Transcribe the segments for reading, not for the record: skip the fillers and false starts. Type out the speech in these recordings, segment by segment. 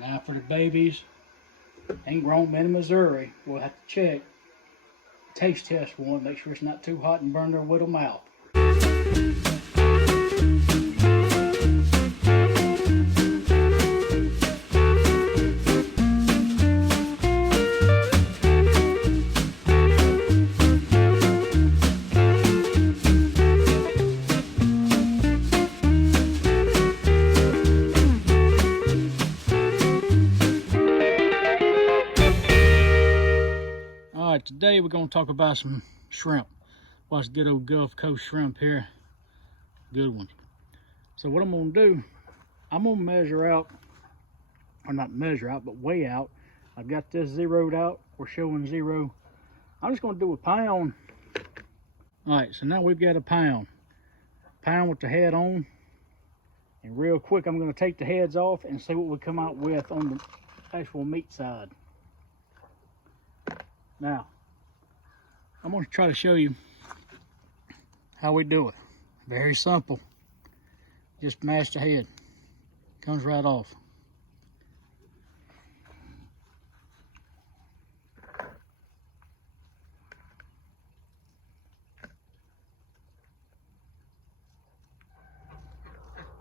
Now for the babies and grown men in Missouri, we'll have to check, taste test one, make sure it's not too hot and burn their little mouth. All right, today we're going to talk about some shrimp. Watch good old Gulf Coast shrimp here. Good ones. So what I'm going to do, I'm going to measure out, or not measure out, but weigh out. I've got this zeroed out. We're showing 0. I'm just going to do a pound. All right, so now we've got a pound. Pound with the head on. And real quick, I'm going to take the heads off and see what we come out with on the actual meat side. Now, I'm going to try to show you how we do it. Very simple. Just mash the head. Comes right off.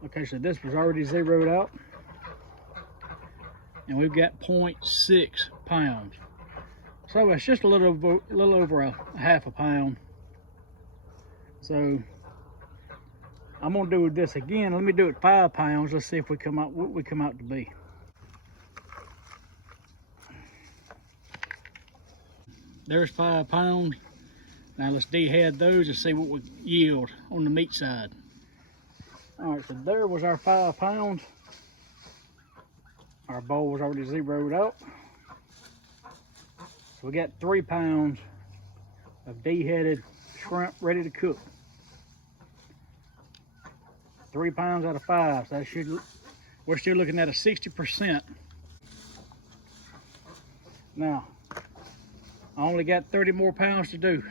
Okay, so this was already zeroed out. And we've got 0.6 pounds. So it's just a little over a half a pound. So I'm gonna do this again. Let me do it 5 pounds. Let's see if we come out what we come out to be. There's 5 pounds. Now let's dehead those and see what we yield on the meat side. All right, so there was our 5 pounds. Our bowl was already zeroed out. So we got 3 pounds of deheaded shrimp ready to cook. 3 pounds out of 5. So that we're still looking at a 60%. Now, I only got 30 more pounds to do.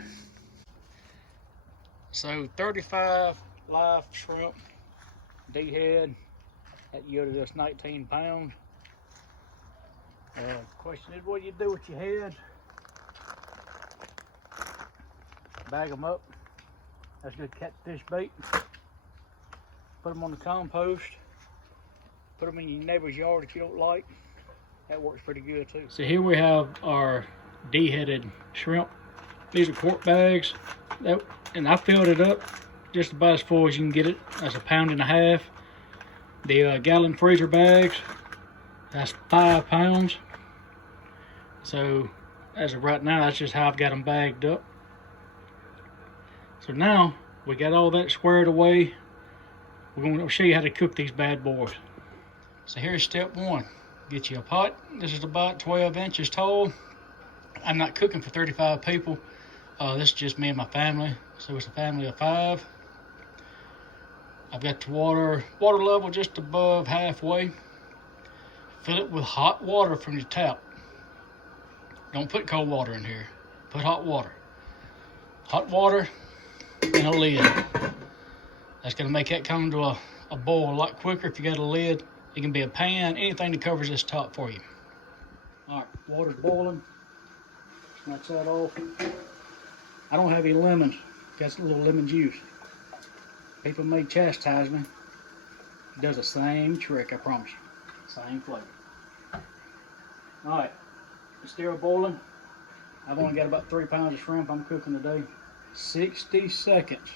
So 35 live shrimp dehead, that yielded us 19 pounds. Question is, what do you do with your head? Bag them up. That's good catfish bait. Put them on the compost. Put them in your neighbor's yard if you don't like. That works pretty good too. So here we have our deheaded shrimp. These are quart bags. And I filled it up just about as full as you can get it. That's 1.5 pounds. The gallon freezer bags, that's 5 pounds. So as of right now, that's just how I've got them bagged up. So now we got all that squared away. We're going to show you how to cook these bad boys. So here's step 1. Get you a pot. This is about 12 inches tall. I'm not cooking for 35 people. This is just me and my family. So it's a family of 5. I've got the water level just above halfway. Fill it with hot water from your tap. Don't put cold water in here. Put hot water. Hot water and a lid. That's going to make that come to a boil a lot quicker if you got a lid. It can be a pan, anything that covers this top for you. All right, water's boiling. Snatch that off. I don't have any lemons. Got a little lemon juice. People may chastise me. It does the same trick, I promise you. Same flavor. All right, it's still boiling. I've only got about 3 pounds of shrimp I'm cooking today. 60 seconds.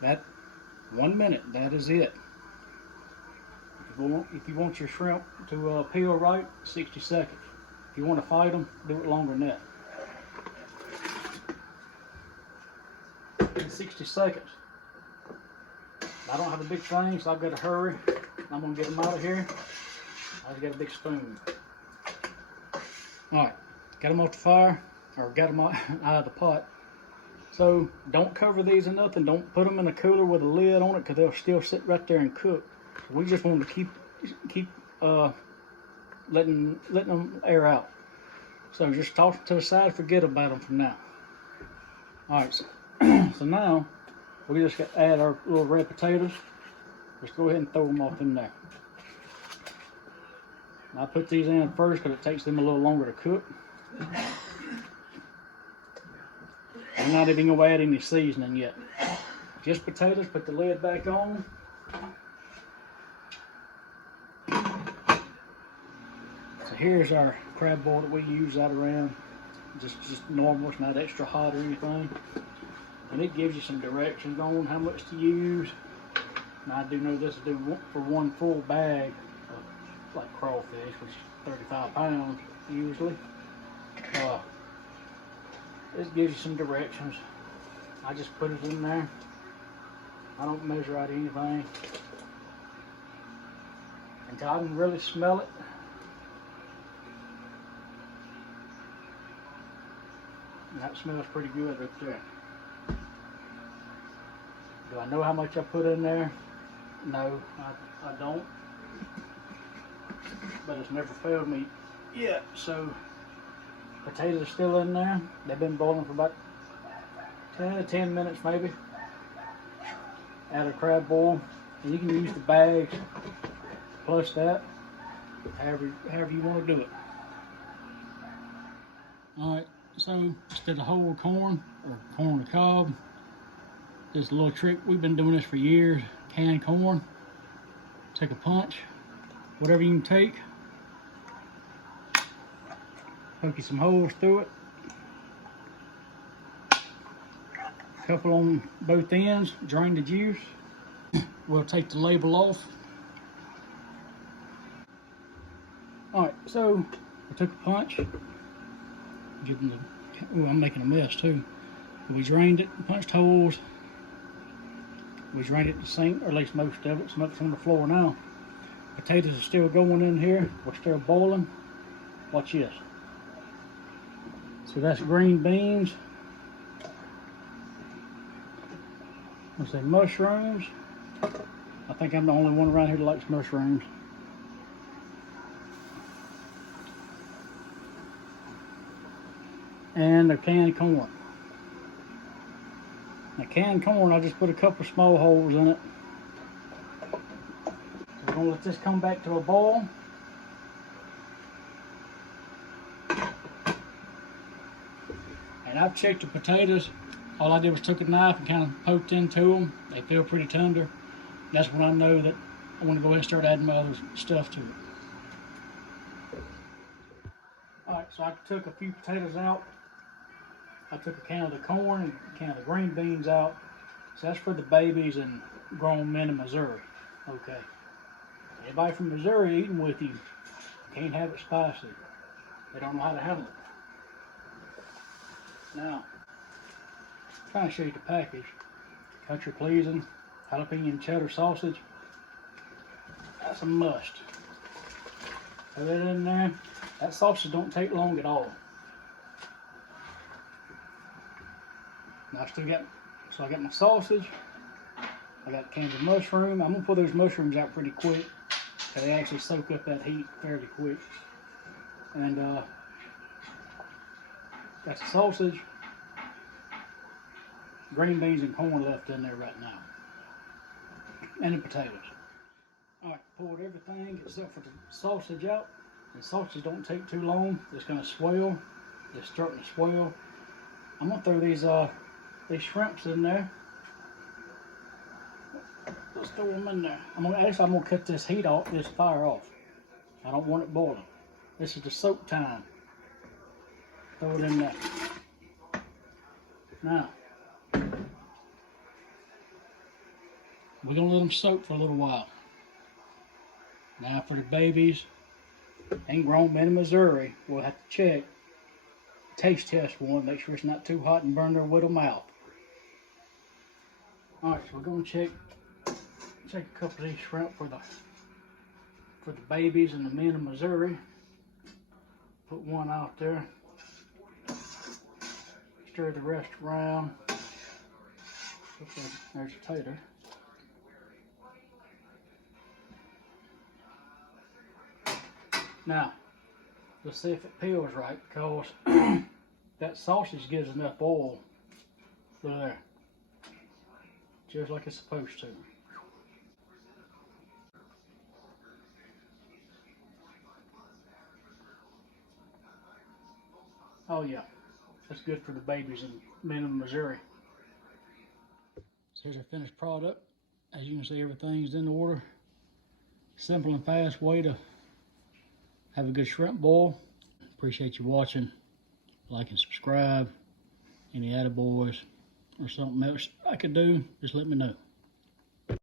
That 1 minute, that is it. If you want your shrimp to peel right, 60 seconds. If you want to fight them, do it longer than that. In 60 seconds. I don't have a big thing, so I've got to hurry. I'm going to get them out of here. I've got a big spoon. All right, got them off the fire, or got them out of the pot. So don't cover these in nothing. Don't put them in a cooler with a lid on it, because they'll still sit right there and cook. We just want to keep letting them air out. So just toss them to the side. Forget about them from now. All right. So now we just got to add our little red potatoes. Let's go ahead and throw them off in there. I put these in first because it takes them a little longer to cook. I'm not even going to add any seasoning yet. Just potatoes, put the lid back on. So here's our crab boil that we use out around. Just normal, it's not extra hot or anything. And it gives you some directions on how much to use. Now I do know this will do for one full bag of like crawfish, which is 35 pounds usually. It gives you some directions. I just put it in there. I don't measure out anything until I can really smell it. And that smells pretty good right there. Do I know how much I put in there? No, I don't. But it's never failed me yet. So potatoes are still in there. They've been boiling for about 10 minutes maybe. Add a crab boil. And you can use the bags plus that, however you want to do it. Alright, so instead of whole corn or corn or cob, this little trick, we've been doing this for years. Canned corn. Take a punch, whatever you can take. Poke you some holes through it. Couple on both ends, drain the juice. We'll take the label off. Alright, so I took a punch. Give them the, oh, I'm making a mess too. We drained it, punched holes. We drained it to sink, or at least most of it. Some of it's on the floor now. Potatoes are still going in here. We're still boiling. Watch this. So that's green beans. Let's say mushrooms. I think I'm the only one around here that likes mushrooms. And the canned corn. Now canned corn, I just put a couple small holes in it. So we're gonna let this come back to a boil. And I've checked the potatoes. All I did was took a knife and kind of poked into them. They feel pretty tender. That's when I know that I want to go ahead and start adding my other stuff to it. Alright, so I took a few potatoes out. I took a can of the corn and a can of the green beans out. So that's for the babies and grown men in Missouri. Okay. Anybody from Missouri eating with you can't have it spicy. They don't know how to handle it. Now, I'm trying to show you the package. Country pleasing, jalapeno and cheddar sausage. That's a must. Put it in there. That sausage don't take long at all. Now I got my sausage. I got cans of mushroom. I'm gonna pull those mushrooms out pretty quick because they actually soak up that heat fairly quick. And got the sausage, green beans and corn left in there right now, and the potatoes. All right, poured everything except for the sausage out. The sausage don't take too long. It's gonna swell. It's starting to swell. I'm gonna throw these shrimps in there. Let's throw them in there. I'm gonna cut this heat off, this fire off. I don't want it boiling. This is the soak time. Throw it in there. Now, we're gonna let them soak for a little while. Now for the babies and grown men in Missouri, we'll have to check. Taste test one, make sure it's not too hot and burn their little mouth. Alright, so we're gonna check a couple of these shrimp for the babies and the men in Missouri. Put one out there. Stir the rest around. There's a tater. Now, let's see if it peels right, because that sausage gives enough oil. Look there. Just like it's supposed to. Oh yeah, that's good for the babies in Minimum, Missouri. So here's our finished product. As you can see, everything's in order. Simple and fast way to have a good shrimp boil. Appreciate you watching. Like and subscribe. Any attaboys or something else I could do, just let me know.